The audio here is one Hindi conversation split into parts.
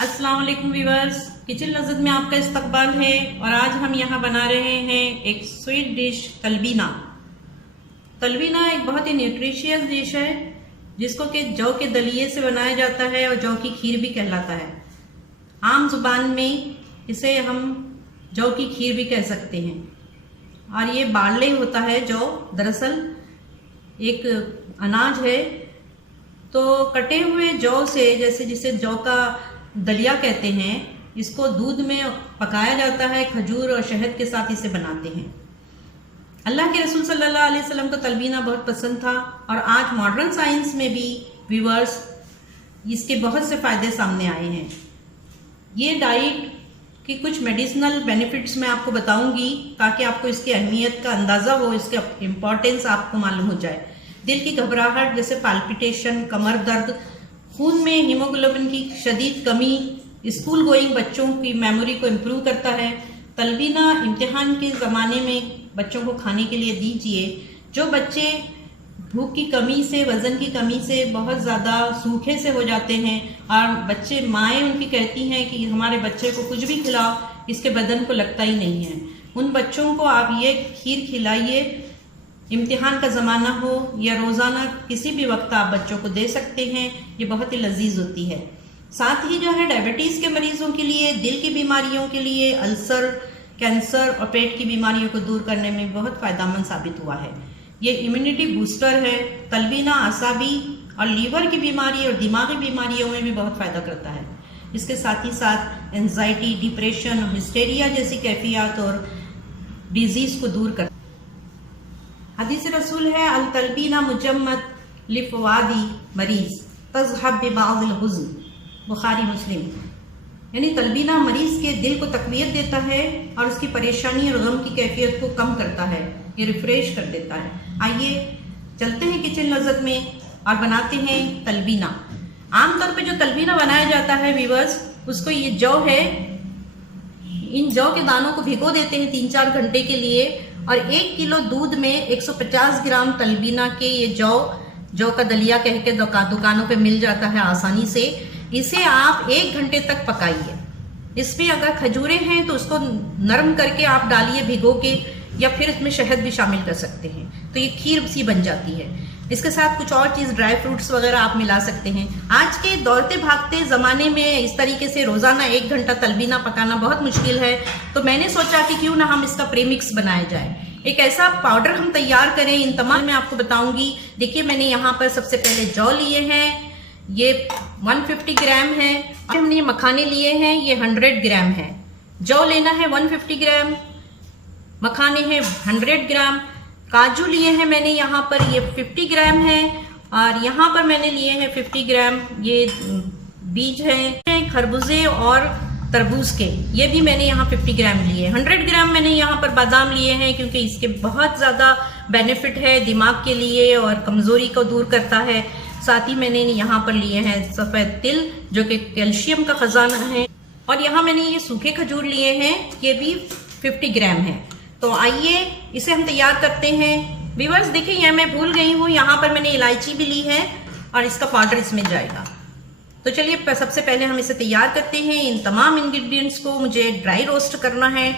अस्सलाम वालेकुम व्यूअर्स, किचन लज़्ज़त में आपका इस्तकबाल है। और आज हम यहाँ बना रहे हैं एक स्वीट डिश तलबीना। तलबीना एक बहुत ही न्यूट्रिशियस डिश है जिसको कि जौ के दलिए से बनाया जाता है और जौ की खीर भी कहलाता है। आम जुबान में इसे हम जौ की खीर भी कह सकते हैं। और ये बार्ले होता है जौ, दरअसल एक अनाज है। तो कटे हुए जौ से, जैसे जिसे जौ का दलिया कहते हैं, इसको दूध में पकाया जाता है, खजूर और शहद के साथ इसे बनाते हैं। अल्लाह के रसूल सल्लल्लाहु अलैहि वसल्लम को तलबीना बहुत पसंद था और आज मॉडर्न साइंस में भी व्यूअर्स इसके बहुत से फायदे सामने आए हैं। ये डाइट की कुछ मेडिसिनल बेनिफिट्स मैं आपको बताऊंगी ताकि आपको इसकी अहमियत का अंदाज़ा हो, इसका इम्पोर्टेंस आपको मालूम हो जाए। दिल की घबराहट जैसे पाल्पिटेशन, कमर दर्द, खून में हीमोग्लोबिन की शदीद कमी, स्कूल गोइंग बच्चों की मेमोरी को इम्प्रूव करता है। तलबीना इम्तिहान के ज़माने में बच्चों को खाने के लिए दीजिए। जो बच्चे भूख की कमी से, वज़न की कमी से बहुत ज़्यादा सूखे से हो जाते हैं और बच्चे, माएँ उनकी कहती हैं कि हमारे बच्चे को कुछ भी खिलाओ, इसके बदन को लगता ही नहीं है, उन बच्चों को आप ये खीर खिलाइए। इम्तिहान का ज़माना हो या रोज़ाना किसी भी वक्त आप बच्चों को दे सकते हैं। ये बहुत ही लजीज होती है। साथ ही जो है डायबिटीज़ के मरीजों के लिए, दिल की बीमारियों के लिए, अल्सर, कैंसर और पेट की बीमारियों को दूर करने में बहुत फ़ायदेमंद साबित हुआ है। ये इम्यूनिटी बूस्टर है। तलबीना आसाबी और लीवर की बीमारी और दिमागी बीमारियों में भी बहुत फ़ायदा करता है। इसके साथ ही साथ एंजाइटी, डिप्रेशन और हिस्टेरिया जैसी कैफियत और डिजीज़ को दूर करता है। हदीस रसूल है, अल तलबीना मुजम्मद लिफवादी मरीज तज़हब बिबादिल हुज़्न, बुखारी मुस्लिम। यानी तलबीना मरीज के दिल को तक़वियत देता है और उसकी परेशानी और गम की कैफियत को कम करता है, ये रिफ्रेश कर देता है। आइए चलते हैं किचन लज़्ज़त में और बनाते हैं तलबीना। आमतौर पे जो तलबीना बनाया जाता है व्यूअर्स, उसको ये जौ है, इन जौ के दानों को भिगो देते हैं 3-4 घंटे के लिए और 1 किलो दूध में 150 ग्राम तलबीना के ये जौ का दलिया कह के दुकानों पे मिल जाता है आसानी से। इसे आप 1 घंटे तक पकाइए। इसमें अगर खजूरें हैं तो उसको नरम करके आप डालिए भिगो के, या फिर इसमें शहद भी शामिल कर सकते हैं, तो ये खीर सी बन जाती है। इसके साथ कुछ और चीज़, ड्राई फ्रूट्स वगैरह आप मिला सकते हैं। आज के दौड़ते भागते ज़माने में इस तरीके से रोज़ाना 1 घंटा तलबीना पकाना बहुत मुश्किल है, तो मैंने सोचा कि क्यों ना हम इसका प्रीमिक्स बनाया जाए, एक ऐसा पाउडर हम तैयार करें। इन तमाम मैं आपको बताऊंगी। देखिए, मैंने यहाँ पर सबसे पहले जौ लिए हैं, ये 150 ग्राम है। हमने ये मखाने लिए हैं, ये 100 ग्राम है। जौ लेना है 150 ग्राम, मखाने हैं 100 ग्राम, काजू लिए हैं मैंने यहाँ पर, ये 50 ग्राम है। और यहाँ पर मैंने लिए हैं 50 ग्राम ये बीज हैं खरबूजे और तरबूज के, ये भी मैंने यहाँ 50 ग्राम लिए। 100 ग्राम मैंने यहाँ पर बादाम लिए हैं क्योंकि इसके बहुत ज़्यादा बेनिफिट है दिमाग के लिए और कमज़ोरी को दूर करता है। साथ ही मैंने यहाँ पर लिए हैं सफ़ेद तिल जो कि कैल्शियम का ख़जाना है। और यहाँ मैंने ये सूखे खजूर लिए हैं, ये भी 50 ग्राम है। तो आइए इसे हम तैयार करते हैं। व्यूअर्स देखिए, यह मैं भूल गई हूँ, यहाँ पर मैंने इलायची भी ली है और इसका पाउडर इसमें जाएगा। तो चलिए सबसे पहले हम इसे तैयार करते हैं। इन तमाम इंग्रेडिएंट्स को मुझे ड्राई रोस्ट करना है।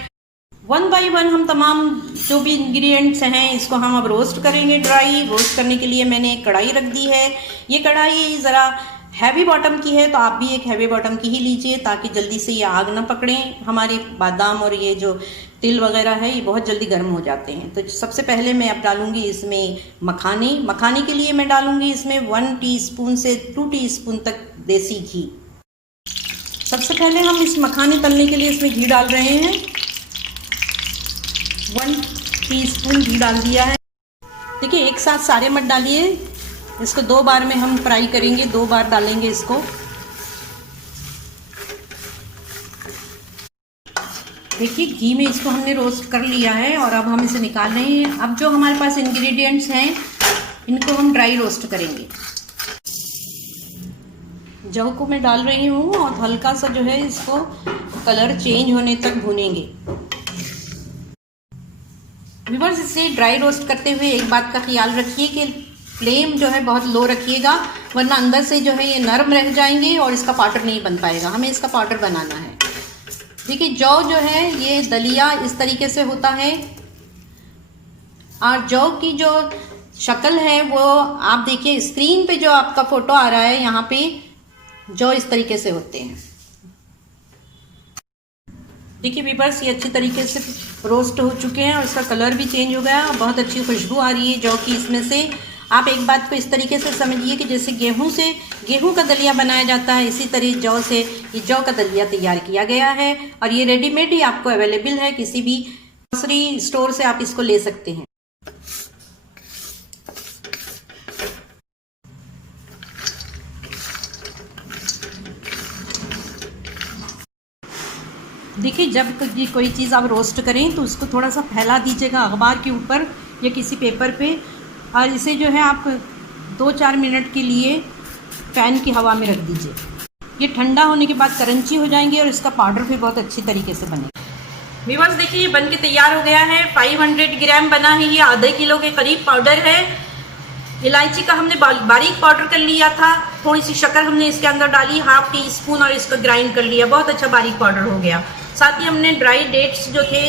1 बाय 1 हम तमाम जो भी इंग्रेडिएंट्स हैं इसको हम अब रोस्ट करेंगे। ड्राई रोस्ट करने के लिए मैंने एक कढ़ाई रख दी है। ये कढ़ाई ज़रा हैवी बॉटम की है, तो आप भी एक हैवी बॉटम की ही लीजिए ताकि जल्दी से ये आग ना पकड़ें। हमारे बादाम और ये जो तिल वगैरह है ये बहुत जल्दी गर्म हो जाते हैं। तो सबसे पहले मैं अब डालूंगी इसमें मखाने के लिए मैं डालूंगी इसमें 1 टीस्पून से 2 टीस्पून तक देसी घी। सबसे पहले हम इस मखाने तलने के लिए इसमें घी डाल रहे हैं। 1 टीस्पून घी डाल दिया है। देखिए, एक साथ सारे मत डालिए, इसको 2 बार में हम फ्राई करेंगे, 2 बार डालेंगे इसको। देखिए, घी में इसको हमने रोस्ट कर लिया है और अब हम इसे निकाल रहे हैं। अब जो हमारे पास इंग्रेडिएंट्स हैं इनको हम ड्राई रोस्ट करेंगे। जौ को मैं डाल रही हूँ और हल्का सा जो है इसको कलर चेंज होने तक भूनेंगे। व्यूअर्स, इसे ड्राई रोस्ट करते हुए एक बात का ख्याल रखिए कि फ्लेम जो है बहुत लो रखिएगा, वरना अंदर से जो है ये नरम रह जाएंगे और इसका पाउडर नहीं बन पाएगा। हमें इसका पाउडर बनाना है। देखिए जौ जो है ये दलिया इस तरीके से होता है, और जौ की जो शक्ल है वो आप देखिए स्क्रीन पे जो आपका फोटो आ रहा है, यहाँ पे जौ इस तरीके से होते हैं। देखिए व्यूअर्स ये अच्छी तरीके से रोस्ट हो चुके हैं और इसका कलर भी चेंज हो गया है और बहुत अच्छी खुशबू आ रही है जौ की इसमें से। आप एक बात को इस तरीके से समझिए कि जैसे गेहूं का दलिया बनाया जाता है, इसी तरह जौ से ये जौ का दलिया तैयार किया गया है और ये रेडीमेड ही आपको अवेलेबल है, किसी भी ग्रोसरी स्टोर से आप इसको ले सकते हैं। देखिए जब कोई चीज़ आप रोस्ट करें तो उसको थोड़ा सा फैला दीजिएगा अखबार के ऊपर या किसी पेपर पे, और इसे जो है आप 2-4 मिनट के लिए फ़ैन की हवा में रख दीजिए। ये ठंडा होने के बाद करंची हो जाएंगे और इसका पाउडर भी बहुत अच्छी तरीके से बनेगा। व्यूअर्स देखिए ये बन के तैयार हो गया है। 500 ग्राम बना है, ये आधे किलो के करीब पाउडर है। इलायची का हमने बारीक पाउडर कर लिया था, थोड़ी सी शक्कर हमने इसके अंदर डाली, 1/2 टीस्पून, और इसको ग्राइंड कर लिया। बहुत अच्छा बारीक पाउडर हो गया। साथ ही हमने ड्राई डेट्स जो थे,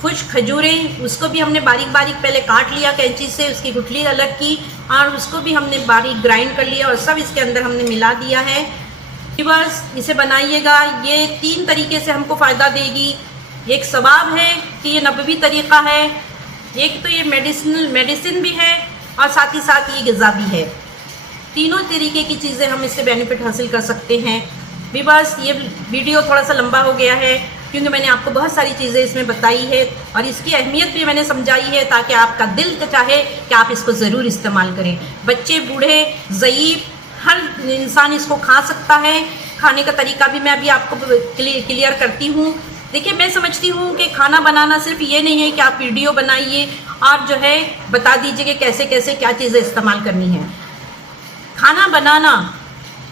खुश्क खजूरें, उसको भी हमने बारीक बारीक पहले काट लिया कैंची से, उसकी गुठली अलग की और उसको भी हमने बारीक ग्राइंड कर लिया और सब इसके अंदर हमने मिला दिया है। बस इसे बनाइएगा, ये 3 तरीके से हमको फ़ायदा देगी। एक सवाब है कि ये नबवी तरीक़ा है, एक तो ये मेडिसिन भी है और साथ ही साथ ये ग़िज़ा भी है। तीनों तरीके की चीज़ें हम इससे बेनिफिट हासिल कर सकते हैं। भी बस ये वीडियो थोड़ा सा लंबा हो गया है क्योंकि मैंने आपको बहुत सारी चीज़ें इसमें बताई है और इसकी अहमियत भी मैंने समझाई है, ताकि आपका दिल चाहे कि आप इसको ज़रूर इस्तेमाल करें। बच्चे, बूढ़े, ज़ईफ़, हर इंसान इसको खा सकता है। खाने का तरीका भी मैं अभी आपको क्लियर करती हूँ। देखिए मैं समझती हूँ कि खाना बनाना सिर्फ ये नहीं है कि आप वीडियो बनाइए और जो है बता दीजिए कि कैसे कैसे क्या चीज़ें इस्तेमाल करनी है। खाना बनाना,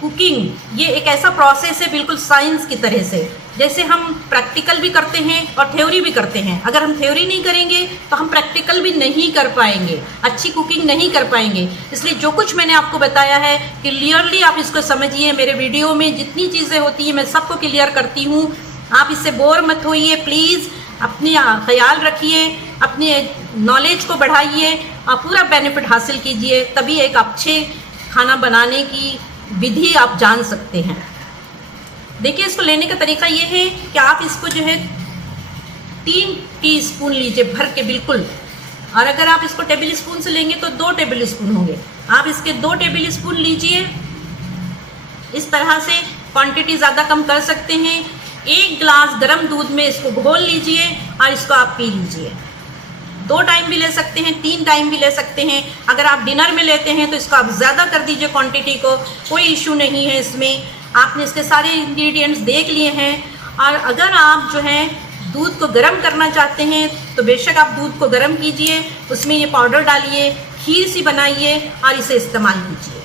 कुकिंग, ये एक ऐसा प्रोसेस है बिल्कुल साइंस की तरह से, जैसे हम प्रैक्टिकल भी करते हैं और थ्योरी भी करते हैं। अगर हम थ्योरी नहीं करेंगे तो हम प्रैक्टिकल भी नहीं कर पाएंगे, अच्छी कुकिंग नहीं कर पाएंगे। इसलिए जो कुछ मैंने आपको बताया है क्लियरली आप इसको समझिए। मेरे वीडियो में जितनी चीज़ें होती हैं मैं सबको क्लियर करती हूँ। आप इससे बोर मत होइए, प्लीज़ अपनी ख्याल रखिए, अपने नॉलेज को बढ़ाइए और पूरा बेनिफिट हासिल कीजिए, तभी एक अच्छे खाना बनाने की विधि आप जान सकते हैं। देखिए इसको लेने का तरीका ये है कि आप इसको जो है 3 टीस्पून लीजिए भर के बिल्कुल, और अगर आप इसको टेबल स्पून से लेंगे तो 2 टेबल स्पून होंगे। आप इसके 2 टेबल स्पून लीजिए। इस तरह से क्वांटिटी ज़्यादा कम कर सकते हैं। 1 गिलास गर्म दूध में इसको घोल लीजिए और इसको आप पी लीजिए। 2 टाइम भी ले सकते हैं, 3 टाइम भी ले सकते हैं। अगर आप डिनर में लेते हैं तो इसको आप ज़्यादा कर दीजिए क्वांटिटी को, कोई इशू नहीं है इसमें। आपने इसके सारे इंग्रेडिएंट्स देख लिए हैं। और अगर आप जो है दूध को गर्म करना चाहते हैं तो बेशक आप दूध को गर्म कीजिए, उसमें ये पाउडर डालिए, खीर सी बनाइए और इसे इस्तेमाल कीजिए।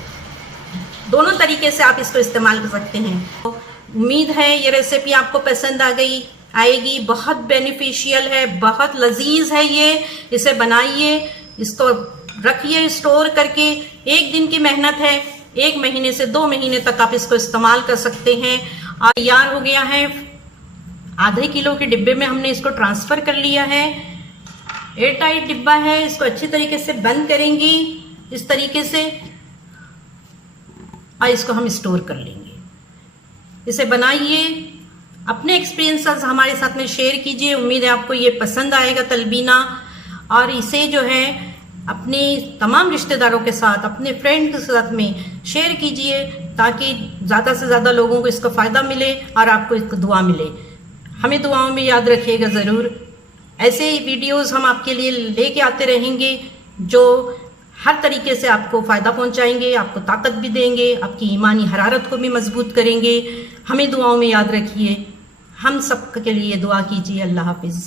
दोनों तरीके से आप इसको इस्तेमाल कर सकते हैं। उम्मीद है ये रेसिपी आपको पसंद आएगी। बहुत बेनिफिशियल है, बहुत लजीज है ये। इसे बनाइए, इसको रखिए स्टोर करके। 1 दिन की मेहनत है, 1 महीने से 2 महीने तक आप इसको इस्तेमाल कर सकते हैं। और तैयार हो गया है। आधे किलो के डिब्बे में हमने इसको ट्रांसफ़र कर लिया है। एयर टाइट डिब्बा है, इसको अच्छी तरीके से बंद करेंगी इस तरीके से और इसको हम स्टोर कर लेंगे। इसे बनाइए, अपने एक्सपीरियंसेस हमारे साथ में शेयर कीजिए। उम्मीद है आपको ये पसंद आएगा तलबीना, और इसे जो है अपने तमाम रिश्तेदारों के साथ, अपने फ्रेंड के साथ में शेयर कीजिए, ताकि ज़्यादा से ज़्यादा लोगों को इसका फ़ायदा मिले और आपको इसको दुआ मिले। हमें दुआओं में याद रखिएगा ज़रूर। ऐसे ही वीडियोस हम आपके लिए लेके आते रहेंगे जो हर तरीके से आपको फ़ायदा पहुंचाएंगे, आपको ताकत भी देंगे, आपकी ईमानी हरारत को भी मजबूत करेंगे। हमें दुआओं में याद रखिए। हम सब के लिए दुआ कीजिए। अल्लाह हाफिज़।